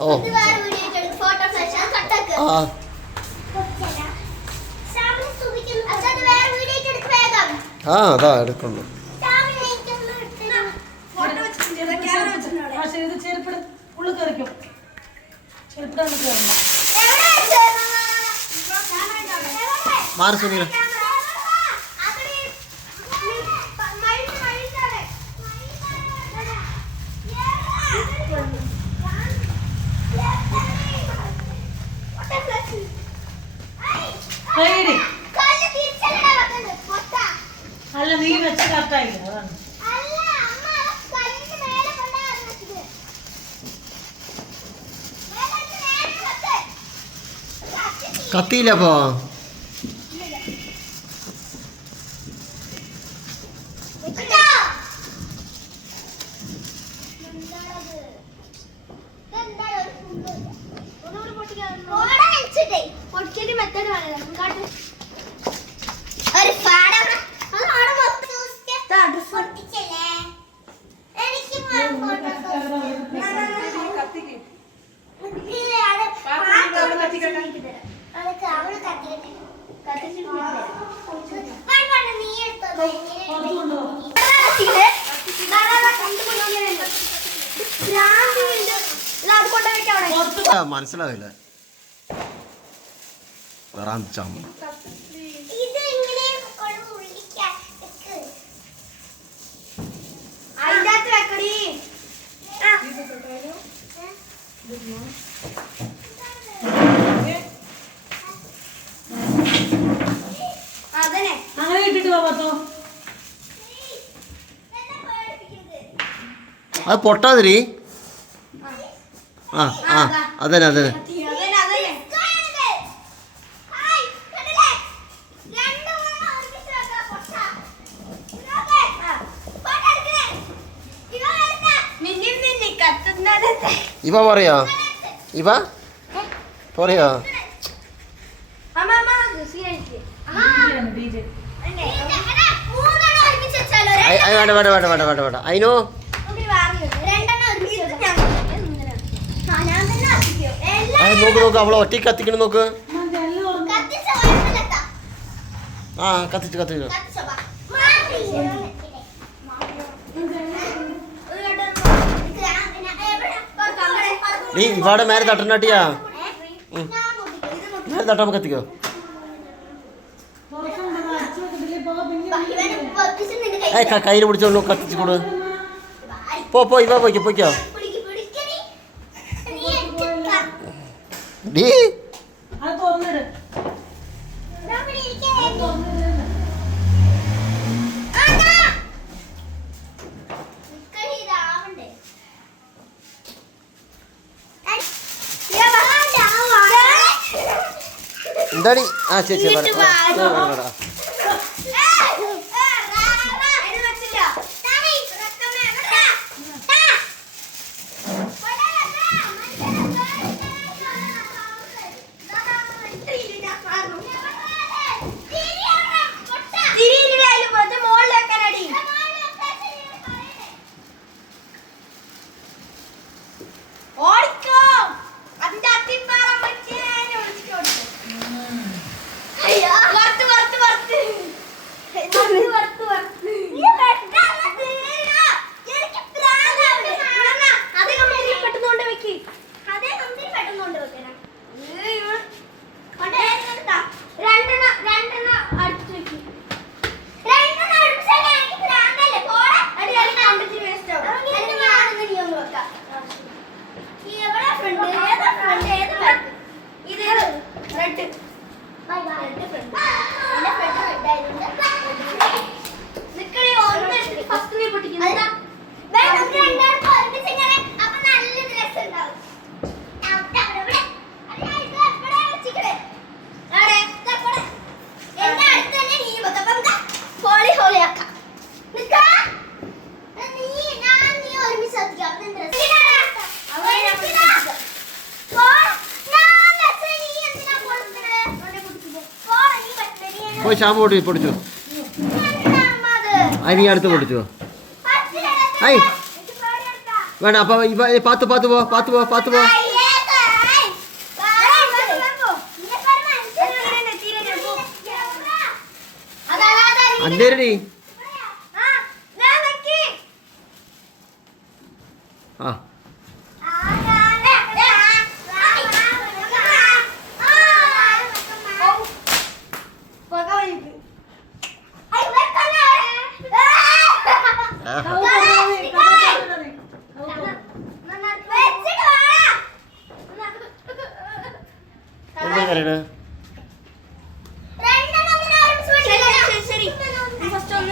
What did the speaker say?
ഓ ആ ആ അതാ എടുക്കുന്നു. മാറി സുനീല അല്ല നീ വെച്ച് കറക്റ്റായില്ല അതാണ്. കത്തിയില്ലപ്പോ മനസ്സിലാവില്ല. അങ്ങനെ ഇട്ടിട്ട് പോവാത്തോ അത് പൊട്ടാതിരി. ആ ആ അതന്നെ അതന്നെ. ഇവ പറയാ ഇവ പറയാ വേണ്ട വേണ്ട വേണ്ട വേണ്ട വേണ്ട വേണ്ട അതിനോ നോക്ക് നോക്ക് അവളെ ഒറ്റയ്ക്ക് കത്തിക്കണം നോക്ക്. ആ കത്തിച്ചു കത്തിച്ചു. നീ ഇവിടെ മേലെ തട്ടണ്ടാട്ടിയാ മേലെ തട്ടാകുമ്പോ കത്തിക്കോ. കയ്യിൽ പിടിച്ചോളൂ കത്തിച്ചു കൊടു. പോ ഇവ പോയിക്കോ പോയിക്കോ. ഡീ എന്താടി? ആ ചേച്ചി വേണ്ട. പോയി ഷാമ്പു പൊടിച്ചു. അതിന് അടുത്ത് പൊടിച്ചോ. ഐ വേണം. അപ്പൊ പാത്തു പോ. അന്തേരടി ആ എന്താ പറയണ